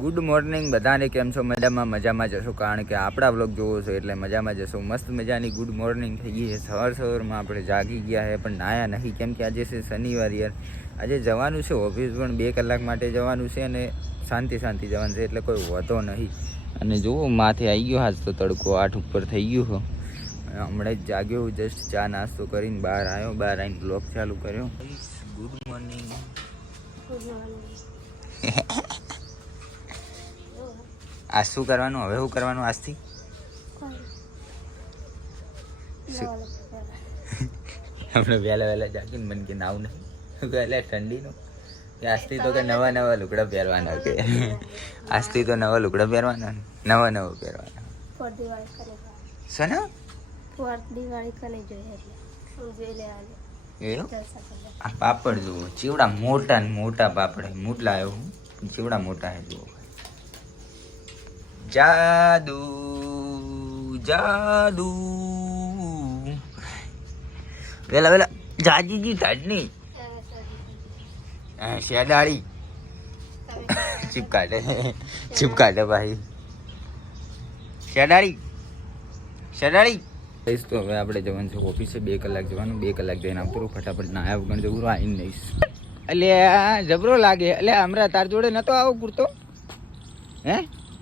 Good morning બધાને, કેમ છો? મજામાં જશો, કારણ કે આપણા વ્લોગ જોવો છો એટલે મજામાં જશો. મસ્ત મજાની ગુડ મોર્નિંગ થઈ ગઈ છે. સવારમાં આપણે જાગી ગયા છે, પણ નાયા નહીં, કેમ કે આજે છે શનિવાર યાર. આજે જવાનું છે ઓફિસ, પણ 2 કલાક માટે જવાનું છે અને શાંતિ જવાનું છે, એટલે કોઈ વધો નહીં. અને જુઓ માથે આવી ગયો હાથ તો તડકો 8 ઉપર થઈ ગયો હો. હમણાં જ જાગ્યો, જસ્ટ ચા નાસ્તો કરીને બહાર આવ્યો. બહાર આવીને બ્લોગ ચાલુ કર્યો. Good morning. આ શું કરવાનું હવે? શું કરવાનું આજથી? આપણે વહેલા જાગીને મન કે નાવું નહીં એટલે ઠંડીનું આજથી તો કે નવા લુગડા પહેરવાના કે આજથી તો નવા લુગડા પહેરવાના, નવા પહેરવાના. આ પાપડ જુઓ, ચેવડા મોટા ને મોટા પાપડ, મોટલા આવ્યો હું, ચેવડા મોટા હે જુઓ. જાદુ જાદુ વેલા જાજીજી ધાડની શેડાળી ચીપ કાઢે ભાઈ. શેડાળી તો હવે આપણે જવાનું છે ઓફિસે. 2 કલાક જવાનું, 2 કલાક જઈને આવતું ફટાફટ ના આવ્યા વગર જવું આવીને નહીશ. એટલે જબરો લાગે. એટલે હમણાં તાર જોડે નતો આવો પૂરતો? હે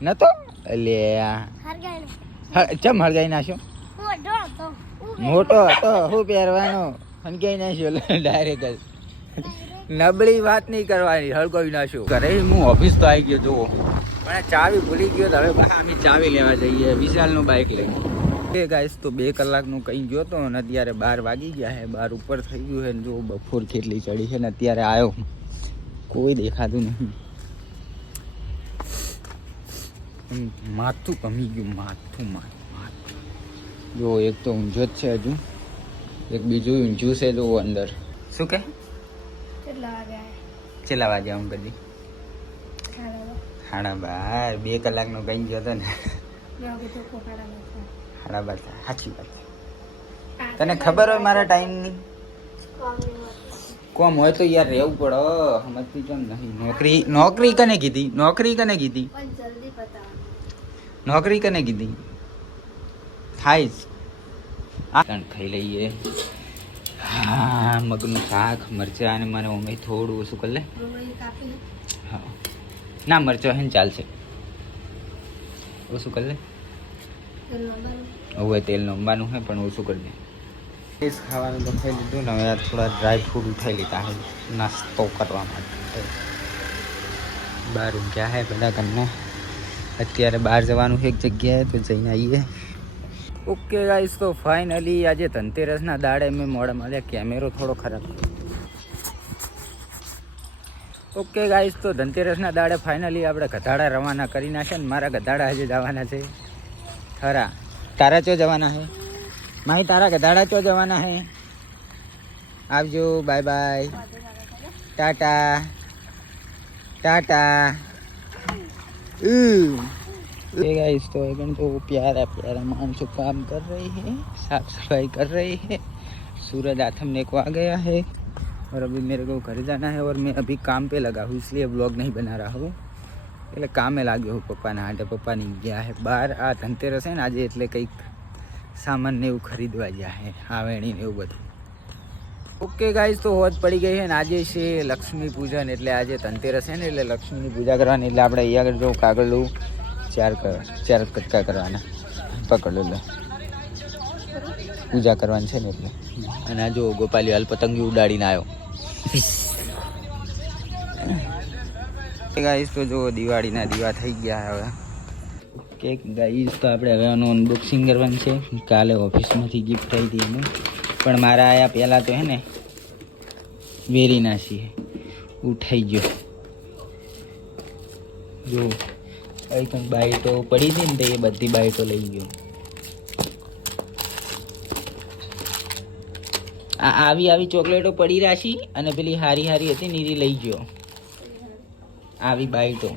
નતો? એટલે ચમ હળગાઈ નાખ્યો? મોટો હતો શું પહેરવાનો? હણગાઈ નાખ્યો ડાયરેક્ટ. નબળી વાત નહીં કરવાની, હળગાવી નાખ્યો. ઘરે હું ઓફિસ તો આવી ગયો જુઓ, પણ ચાવી ભૂલી ગયો. તો હવે અમે ચાવી લેવા જઈએ વિશાલનું બાઇક લઈને. ગાઈસ તો 2 કલાકનું કંઈ ગયો તો ને અત્યારે 12 વાગી ગયા છે. 12 ઉપર થઈ ગયું છે ને જો બપોર કેટલી ચડી છે ને અત્યારે આવ્યો, કોઈ દેખાતું નહીં. માથું કમી ગયું, માથું જો એક તો ઊંઝો જ છે, હજુ એક બીજું ઊંઝું છે જો અંદર. શું કે કેટલા વાગ્યા? હું કદી 12:30. 2 કલાકનો કઈ ગયો હતો ને 12:30. સાચી વાત. તને ખબર હોય મારા ટાઈમની? કોમ હોય તો યાર રહેવું પડે, સમજતી કેમ નહીં? નોકરી કને કીધી? નોકરી કને કીધી? થાય ખાઈ લઈએ. હા, મગનું શાક, મરચાં અને મારે મમ્મી થોડું ઓછું કરી લે. હા ના, મરચાં હે ને ચાલશે, ઓછું કરી લે. હવે તેલ નમવાનું છે પણ ઓછું કરી દે. ખાવાનું તો ખાઈ લીધું ને હવે થોડા ડ્રાય ફ્રૂટ ઉઠાઈ લીધા છે નાસ્તો કરવા માટે. બહાર ઊંઘ્યા છે બધા ઘરને. અત્યારે બહાર જવાનું છે એક જગ્યાએ, તો જઈને આવીએ. ઓકે ગાઈસ, તો ફાઇનલી આજે ધનતેરસના દાડે મેં મોડા મળ્યા, કેમેરો થોડો ખરાબ. ઓકે ગાઈસ, તો ધનતેરસના દાડે ફાઇનલી આપણે ગધાડા રવાના કરી નાખ્યા ને મારા ગધાડા હજી જવાના છે ખરા. તારા ચો જવાના છે માહી? તારા ગધાડા ચો જવાના છે? આવજો, બાય બાય, ટાટા. गाइस तो एकदम तो प्यारा मानसो काम कर रही है, साफ सफाई कर रही है. सूरज आथमने को आ गया है और अभी मेरे को घर जाना है और मैं अभी काम पे लगा हूँ, इसलिए व्लॉग नहीं बना रहा हूँ. એટલે કામે લાગ્યો હું પપ્પાના હાટે. પપ્પાની ગયા છે બહાર. આ ધનતેરસ છે ને આજે, એટલે કંઈક સામાન ને એવું ખરીદવા ગયા છે, હાવેણી ને એવું બધું. ઓકે ગાઈસ, તો હોજ પડી ગઈ છે ને આજે છે લક્ષ્મી પૂજન. એટલે આજે ધનતેરસ છે ને એટલે લક્ષ્મીની પૂજા કરવાની. એટલે આપણે અહીંયા આગળ જો કાગળું 4 કટકા કરવાના, પકડ લે, પૂજા કરવાની છે ને એટલે. અને આ જો ગોપાલી હાલ પતંગી ઉડાડીને આવ્યો. ગાઈસ તો જો દિવાળીના દીવા થઈ ગયા હવે. ઓકે ગાઈસ, તો આપણે હવે આનું અનબોક્સિંગ કરવાનું છે. કાલે ઓફિસમાંથી ગિફ્ટ થઈ હતી એનું, પણ મારા આયા પહેલાં તો હે ને વેરી નાસી ઉઠાઈ ગયો. જો કંઈક બાઈટો પડી હતી ને તો એ બધી બાઈટો લઈ ગયો. આવી ચોકલેટો પડી રાશી અને પેલી હારી હતી નીરી લઈ ગયો. આવી બાઈટો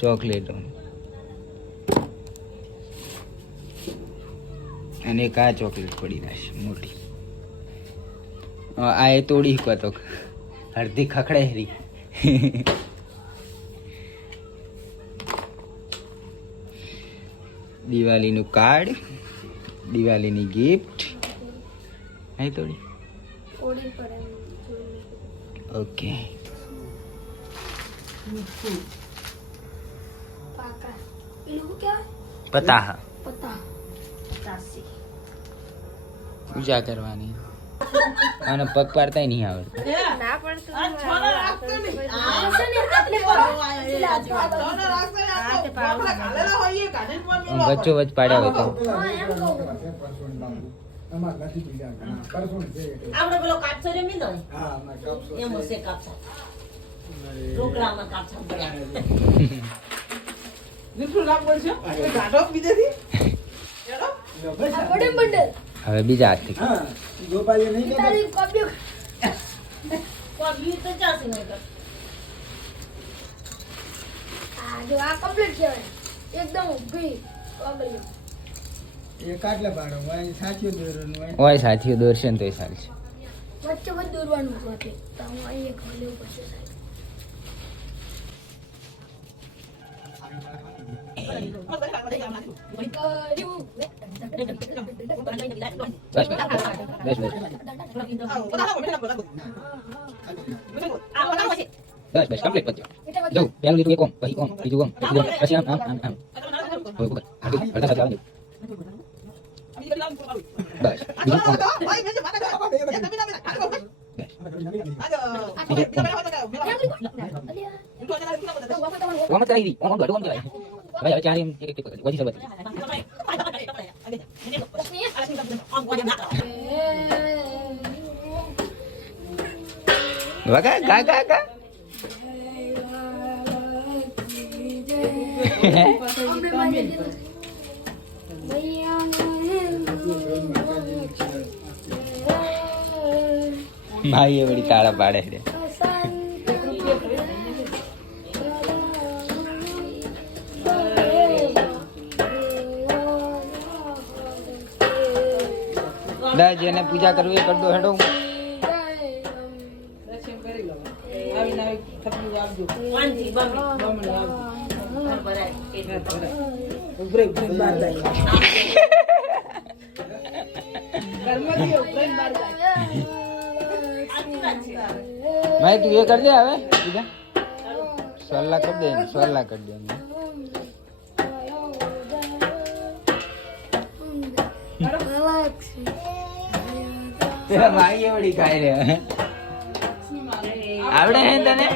ચોકલેટો અને એક આ ચોકલેટ પડી રાશી મોટી. આ એ તોડી તો અડધી ખખડે રી. દિવાળીનું કાર્ડ, દિવાળીની ગિફ્ટ. અહીં થોડી ઓકે. પતા પૂજા કરવાની અને પગ પાડતા નહીં આવડતું. વચ્ચો વચ્ચ પાડ્યા હોય તો આપણે પેલો કાપસો રે મીંદો એમ હશે કાપસા રોકડામાં કાપસા હવે બીજા હાથથી હોય સાથીઓ દોરશે ને તો સારું છે. વચ્ચે બધું દોરવાનું હતું તો હું અહીંયા ખોલ્યું પછી બસ બસ કમ્પ્લીટ પત્યો. જો પહેલું લીધું એક ઓમ, પછી ઓમ, બીજું ઓમ, પછી ઓમ, પછી આમ આમ આમ આમ. હોય ઉપર. અડધા સાથે આવજો. બસ બીજું ઓમ. ઓમ જ કરાવી દી. ઓમ ગઢ ઓમ કરાવી. ભાઈ હવે ચાર એમ એક એક વધી સરબત. વગા ગા ગા ગા. માઈ એ વળી તાળા પાડે છે. જેને પૂજા કરવી એ કરતો હેડો. ભાઈ તું એ કરી દે હવે પૂજા. 16 કરી દે, 16 કરી દે. તેરા ભાઈ એવડી ખાઈ રે આવડે હે તને?